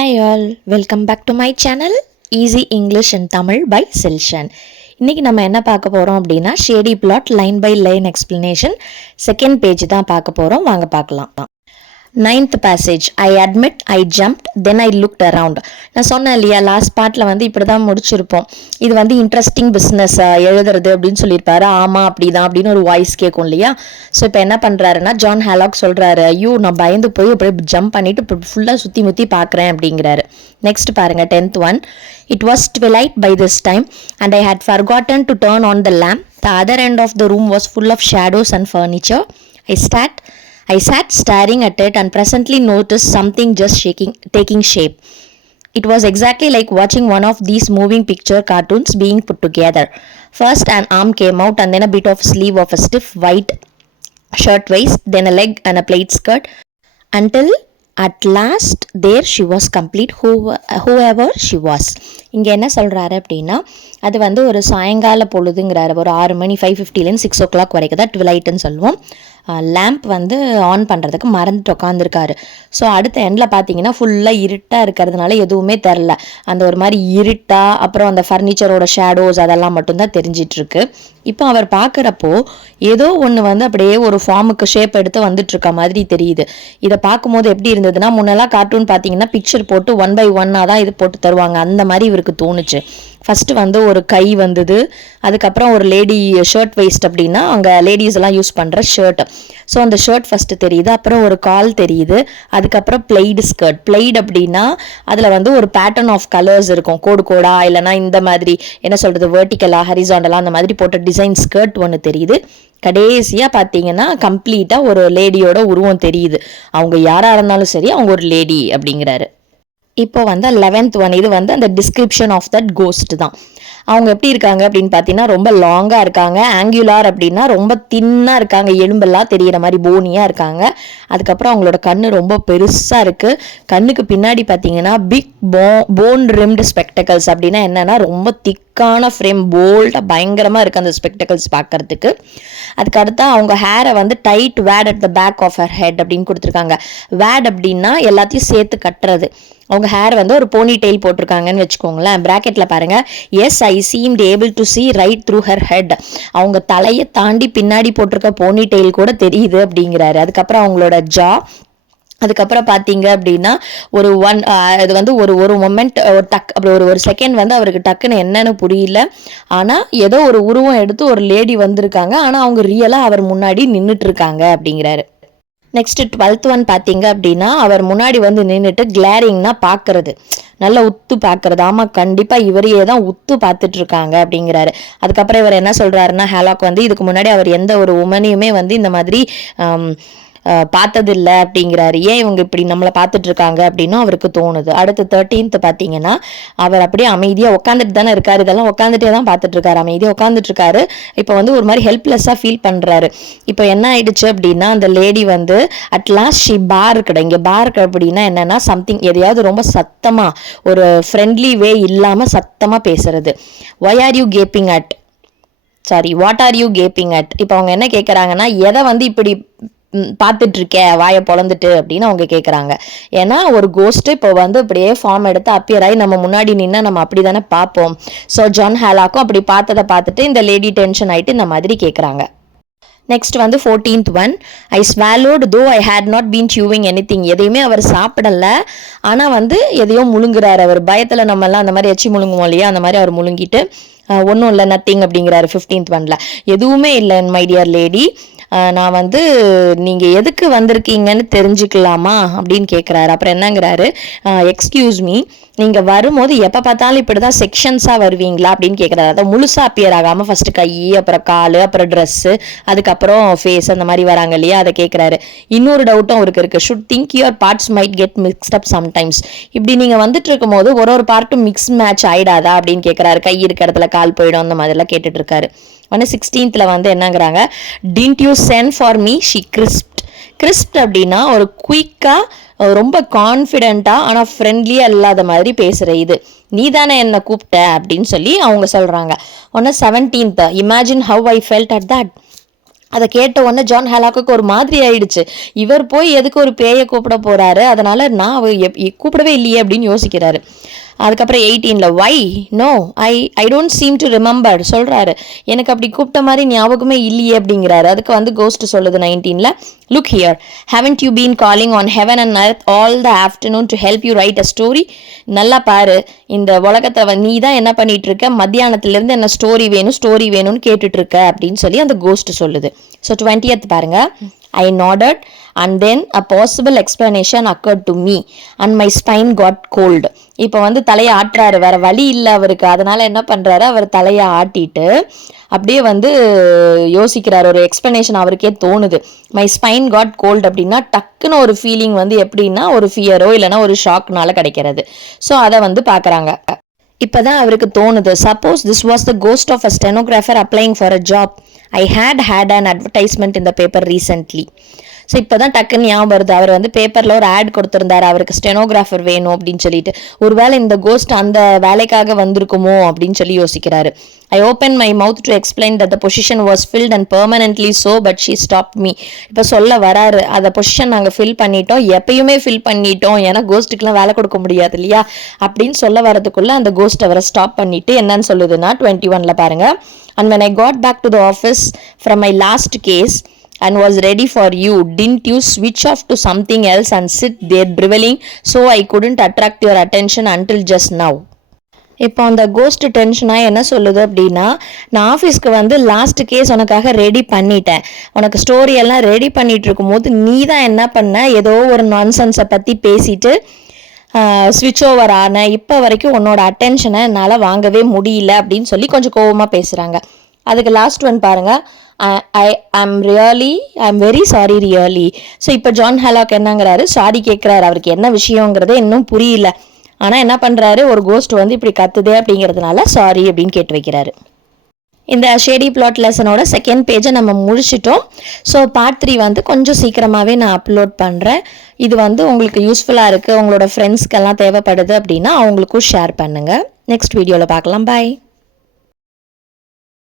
Hi all, welcome back to my channel Easy English in Tamil by Silshan. இன்னைக்கு நம்ம என்ன பார்க்க போறோம் அப்படின்னா shady plot line by line explanation second page தான் பார்க்க போறோம். வாங்க பார்க்கலாம். Ninth passage. I admit I jumped, then I looked around. நான் சொன்னேன் இல்லையா லாஸ்ட் பார்ட்டில் வந்து இப்படி தான் முடிச்சிருப்போம். இது வந்து இன்ட்ரெஸ்டிங் பிஸ்னஸ் எழுதுறது அப்படின்னு சொல்லியிருப்பாரு. ஆமாம் அப்படிதான் அப்படின்னு ஒரு வாய்ஸ் கேட்கும் இல்லையா. ஸோ இப்போ என்ன பண்ணுறாருன்னா ஜான் ஹேலாக் சொல்கிறாரு, ஐயோ நான் பயந்து போய் அப்படியே ஜம்ப் பண்ணிட்டு இப்போ ஃபுல்லாக சுற்றி முற்றி பார்க்குறேன் அப்படிங்கிறாரு. நெக்ஸ்ட் பாருங்க 10th one. It was twilight by this time and I had forgotten to turn on the lamp. The other end of the room was full of shadows and furniture. I sat staring at it and presently noticed something just taking shape. It was exactly like watching one of these moving picture cartoons being put together. First an arm came out and then a bit of sleeve of a stiff white shirt waist, then a leg and a plaid skirt, until at last there she was complete, whoever she was. இங்கே என்ன சொல்கிறாரு அப்படின்னா அது வந்து ஒரு சாயங்கால பொழுதுங்கிறாரு. ஒரு 6 மணி 5:50லேருந்து 6 o'clock வரைக்கும் தான் ட்விலைட்டுன்னு சொல்லுவோம். லேம்ப் வந்து ஆன் பண்ணுறதுக்கு மறந்துட்டு உட்காந்துருக்காரு. ஸோ அடுத்த எண்டில் பார்த்தீங்கன்னா ஃபுல்லாக இருட்டாக இருக்கிறதுனால எதுவுமே தெரில. அந்த ஒரு மாதிரி இருட்டாக அப்புறம் அந்த ஃபர்னிச்சரோட ஷேடோஸ் அதெல்லாம் மட்டும்தான் தெரிஞ்சிட்ருக்கு. இப்போ அவர் பார்க்குறப்போ ஏதோ ஒன்று வந்து அப்படியே ஒரு ஃபார்முக்கு ஷேப் எடுத்து வந்துட்டு இருக்க மாதிரி தெரியுது. இதை பார்க்கும்போது எப்படி இருந்ததுன்னா முன்னெல்லாம் கார்ட்டூன் பார்த்தீங்கன்னா பிக்சர் போட்டு 1 by 1 தான் இது போட்டு தருவாங்க. அந்த மாதிரி இவருக்கு தோணுச்சு. ஃபஸ்ட்டு வந்து ஒரு கை வந்தது, அதுக்கப்புறம் ஒரு லேடி ஷர்ட் வெயிஸ்ட் அப்படின்னா அங்கே லேடிஸ் எல்லாம் யூஸ் பண்ணுற ஷர்ட். ஸோ அந்த ஷர்ட் ஃபஸ்ட்டு தெரியுது, அப்புறம் ஒரு கால் தெரியுது, அதுக்கப்புறம் பிளைடு ஸ்கர்ட். பிளைட் அப்படின்னா அதில் வந்து ஒரு பேட்டர்ன் ஆஃப் கலர்ஸ் இருக்கும், கோடு கோடா இல்லைனா இந்த மாதிரி என்ன சொல்கிறது வெர்டிக்கலா ஹரிசாண்டலா அந்த மாதிரி போட்ட டிசைன் ஸ்கர்ட் ஒன்று தெரியுது. கடைசியாக பார்த்தீங்கன்னா கம்ப்ளீட்டாக ஒரு லேடியோட உருவம் தெரியுது. அவங்க யாராக இருந்தாலும் சரி அவங்க ஒரு லேடி அப்படிங்கிறாரு. இப்போ வந்து 11th one. இது வந்து அந்த டிஸ்கிரிப்ஷன் ஆஃப் தட் கோஸ்ட் தான். அவங்க எப்படி இருக்காங்க அப்படின்னு பார்த்தீங்கன்னா ரொம்ப லாங்காக இருக்காங்க. ஆங்குலார் அப்படின்னா ரொம்ப தின்னாக இருக்காங்க, எலும்பெல்லாம் தெரிகிற மாதிரி போனியாக இருக்காங்க. அதுக்கப்புறம் அவங்களோட கண்ணு ரொம்ப பெருசாக இருக்குது. கண்ணுக்கு பின்னாடி பார்த்தீங்கன்னா பிக் போன் ரிம்டு ஸ்பெக்டக்கல்ஸ். அப்படின்னா என்னென்னா ரொம்ப திக்கான ஃப்ரேம், போல்டாக பயங்கரமாக இருக்குது அந்த ஸ்பெக்டக்கல்ஸ் பார்க்கறதுக்கு. அதுக்கடுத்தா அவங்க ஹேரை வந்து tied wad at the back of her head அப்படின்னு கொடுத்துருக்காங்க. வேட் அப்படின்னா எல்லாத்தையும் சேர்த்து கட்டுறது. அவங்க ஹேர் வந்து ஒரு போனி டெயில் போட்டிருக்காங்கன்னு வச்சுக்கோங்களேன். ப்ராக்கெட்டில் பாருங்கள், yes I seemed able to see right through her head. அவங்க தலையை தாண்டி பின்னாடி போட்டிருக்க போனி டெயில் கூட தெரியுது அப்படிங்கிறாரு. அதுக்கப்புறம் அவங்களோட ஜா, அதுக்கப்புறம் பார்த்தீங்க அப்படின்னா இது வந்து ஒரு மொமெண்ட் ஒரு அப்படி ஒரு செகண்ட் வந்து அவருக்கு டக்குன்னு என்னன்னு புரியல. ஆனால் ஏதோ ஒரு உருவம் எடுத்து ஒரு லேடி வந்திருக்காங்க, ஆனால் அவங்க ரியலாக அவர் முன்னாடி நின்றுட்டு இருக்காங்க அப்படிங்கிறாரு. நெக்ஸ்ட் 12th one பார்த்தீங்க அப்படின்னா அவர் முன்னாடி வந்து நின்றுட்டு கிளாரிங்னா பார்க்கறது, நல்லா உத்து பார்க்கறது. ஆமாம் கண்டிப்பாக இவரையே தான் உத்து பார்த்துட்டு இருக்காங்க அப்படிங்கிறாரு. அதுக்கப்புறம் இவர் என்ன சொல்கிறாருன்னா ஹேலாக் வந்து இதுக்கு முன்னாடி அவர் எந்த ஒரு உமனையுமே வந்து இந்த மாதிரி பார்த்ததில்லை அப்படிங்கிறாரு. ஏன் இவங்க இப்படி நம்மளை பார்த்துட்டு இருக்காங்க அப்படின்னு அவருக்கு தோணுது. அடுத்து 13th பார்த்தீங்கன்னா அவர் அப்படியே அமைதியாக உட்காந்துட்டு தானே இருக்காரு, இதெல்லாம் உட்காந்துட்டே தான் பார்த்துட்டு இருக்காரு, அமைதியாக உட்காந்துட்டு இருக்காரு. இப்போ வந்து ஒரு மாதிரி ஹெல்ப்லெஸ்ஸாக ஃபீல் பண்ணுறாரு. இப்போ என்ன ஆயிடுச்சு அப்படின்னா அந்த லேடி வந்து அட்லாஸ்ட் ஷி பார்க்கடை. இங்கே பார்க் அப்படின்னா என்னன்னா சம்திங் எதையாவது ரொம்ப சத்தமாக ஒரு ஃப்ரெண்ட்லி வே இல்லாமல் சத்தமாக பேசுறது. What are you capping at. இப்போ அவங்க என்ன கேட்குறாங்கன்னா எதை வந்து இப்படி பார்த்துட்டு இருக்க வாயை பொழந்துட்டு அப்படின்னு அவங்க கேட்குறாங்க. ஏன்னா ஒரு கோஸ்ட்டு இப்போ வந்து இப்படியே ஃபார்ம் எடுத்து அப்பியர் ஆகி நம்ம முன்னாடி நின்று நம்ம அப்படி தானே பார்ப்போம். ஸோ ஜான் ஹேலாக்கும் அப்படி பார்த்ததை பார்த்துட்டு இந்த லேடி டென்ஷன் ஆகிட்டு இந்த மாதிரி கேட்குறாங்க. நெக்ஸ்ட் வந்து 14th one. I swallowed though I had not been chewing anything. எதையுமே அவர் சாப்பிடலை, ஆனால் வந்து எதையோ முழுங்குறாரு. அவர் பயத்தில் நம்மெல்லாம் அந்த மாதிரி எச்சி முழுங்குவோம் இல்லையா, அந்த மாதிரி அவர் முழுங்கிட்டு ஒன்றும் இல்லை நத்திங் அப்படிங்கிறாரு. 15th one எதுவுமே இல்லை மை டியர் லேடி, நான் வந்து நீங்கள் எதுக்கு வந்திருக்கீங்கன்னு தெரிஞ்சுக்கலாமா அப்படின்னு கேட்குறாரு. அப்புறம் என்னங்கிறாரு, எக்ஸ்கியூஸ் மீ நீங்கள் வரும்போது எப்போ பார்த்தாலும் இப்படி தான் செக்ஷன்ஸாக வருவீங்களா அப்படின்னு கேட்குறாரு. அதாவது முழுசாக அப்பியர் ஆகாமல் ஃபஸ்ட்டு கை, அப்புறம் கால், அப்புறம் ட்ரெஸ்ஸு, அதுக்கப்புறம் ஃபேஸ் அந்த மாதிரி வராங்க இல்லையா, அதை கேட்குறாரு. இன்னொரு டவுட்டும் அவருக்கு இருக்குது. Should think your parts might get mixed up sometimes. இப்படி நீங்கள் வந்துட்டு இருக்கும் போது ஒரு பார்ட்டும் மிக்ஸ் மேட்ச் ஆகிடாதா அப்படின்னு கேட்குறாரு. கை இருக்க இடத்துல கால் போயிடும், அந்த மாதிரிலாம் கேட்டுட்டு இருக்காரு. ஆனால் 16th வந்து என்னங்கிறாங்க, didn't you send for me she crisped அப்படின்னா ஒரு குயிக்காக ரொம்ப கான்ஃபிடென்ட்டாக ஆனால் ஃப்ரெண்ட்லியாக இல்லாத மாதிரி பேசுகிற இது, நீ தானே என்னை கூப்பிட்ட அப்படின்னு சொல்லி அவங்க சொல்கிறாங்க. ஒன்று 17th, imagine how I felt at that. அதை கேட்ட உடனே ஜான் ஹேலாக்கு ஒரு மாதிரி ஆயிடுச்சு. இவர் போய் எதுக்கு ஒரு பேயை கூப்பிட போறாரு, அதனால நான் கூப்பிடவே இல்லையே அப்படின்னு யோசிக்கிறாரு. அதுக்கப்புறம் 18ல why no I don't seem to remember சொல்கிறாரு. எனக்கு அப்படி கூப்பிட்ட மாதிரி ஞாபகமே இல்லையே அப்படிங்கிறாரு. அதுக்கு வந்து கோஸ்ட் சொல்லுது 19ல, look here, haven't you been calling on heaven and earth all the afternoon to help you write a story? நல்லா பாரு, இந்த உலகத்தை நீ தான் என்ன பண்ணிட்டு இருக்க, மத்தியானத்துலேருந்து என்ன ஸ்டோரி வேணும்னு கேட்டுட்டு இருக்க அப்படின்னு சொல்லி அந்த கோஸ்ட் சொல்லுது. ஸோ 20th பாருங்க. I nodded and then a possible explanation occurred to me and my spine got cold. இப்போ வந்து தலையை ஆட்டுறாரு, வேற வழி இல்லை அவருக்கு. அதனால என்ன பண்றாரு, அவர் தலையை ஆட்டிட்டு அப்படியே வந்து யோசிக்கிறார். ஒரு எக்ஸ்பிளனேஷன் அவருக்கே தோணுது. மை ஸ்பைன் காட் கோல்டு அப்படின்னா டக்குன்னு ஒரு ஃபீலிங் வந்து எப்படின்னா ஒரு ஃபியரோ இல்லைன்னா ஒரு ஷாக்னால கிடைக்கிறது. ஸோ அதை வந்து பார்க்குறாங்க. இப்போதான் அவருக்கு தோணுது, suppose this was the ghost of a stenographer applying for a job. I had an advertisement in the paper recently. So இப்போ தான் டக்குன்னு ஞாபகம் வருது, அவர் வந்து பேப்பரில் ஒரு ஆட் கொடுத்துருந்தாரு, அவருக்கு ஸ்டெனோகிராஃபர் வேணும் அப்படின்னு சொல்லிட்டு. ஒருவேளை இந்த கோஸ்ட் அந்த வேலைக்காக வந்திருக்குமோ அப்படின்னு சொல்லி யோசிக்கிறாரு. I open my mouth to explain that the position was filled and permanently so but she stop me. இப்போ சொல்ல வராரு, அந்த பொசிஷன் நாங்கள் ஃபில் பண்ணிட்டோம், எப்பயுமே ஃபில் பண்ணிட்டோம், ஏன்னா கோஸ்ட்டுக்கெலாம் வேலை கொடுக்க முடியாது இல்லையா அப்படின்னு சொல்ல வரதுக்குள்ள அந்த கோஸ்ட் அவரை ஸ்டாப் பண்ணிட்டு என்னன்னு சொல்லுதுன்னா 21ல பாருங்க. And when I got back to the office from my last case and was ready for you, didn't you switch off to something else and sit there driveling so I couldn't attract your attention until just now? இப்போ அந்த cost டென்ஷனாக என்ன சொல்லுது அப்படின்னா, நான் ஆஃபீஸ்க்கு வந்து last case உனக்காக ரெடி பண்ணிட்டேன், உனக்கு ஸ்டோரி எல்லாம் ரெடி பண்ணிட்டு இருக்கும்போது நீ தான் என்ன பண்ண, ஏதோ ஒரு நான்சென்ஸை பற்றி பேசிட்டு ஸ்விட்ச் ஓவர் ஆன, இப்போ வரைக்கும் உன்னோட அட்டென்ஷனை என்னால் வாங்கவே முடியல அப்படின்னு சொல்லி கொஞ்சம் கோபமாக பேசுகிறாங்க. அதுக்கு லாஸ்ட் ஒன் பாருங்க. I'm very sorry really. So இப்போ ஜான் ஹேலாக் என்னங்கிறாரு, சாரி கேட்குறாரு. அவருக்கு என்ன விஷயங்கிறதே இன்னும் புரியல. ஆனால் என்ன பண்ணுறாரு, ஒரு கோஸ்ட் வந்து இப்படி கத்துதே அப்படிங்கிறதுனால சாரி அப்படின்னு கேட்டு வைக்கிறாரு. இந்த ஷேடி பிளாட் லெசனோட செகண்ட் பேஜை நம்ம முடிச்சிட்டோம். ஸோ பார்ட் 3 வந்து கொஞ்சம் சீக்கிரமாகவே நான் அப்லோட் பண்ணுறேன். இது வந்து உங்களுக்கு யூஸ்ஃபுல்லாக இருக்குது, உங்களோட ஃப்ரெண்ட்ஸ்க்கெல்லாம் தேவைப்படுது அப்படின்னா அவங்களுக்கும் ஷேர் பண்ணுங்கள். நெக்ஸ்ட் வீடியோவில் பார்க்கலாம். பாய்.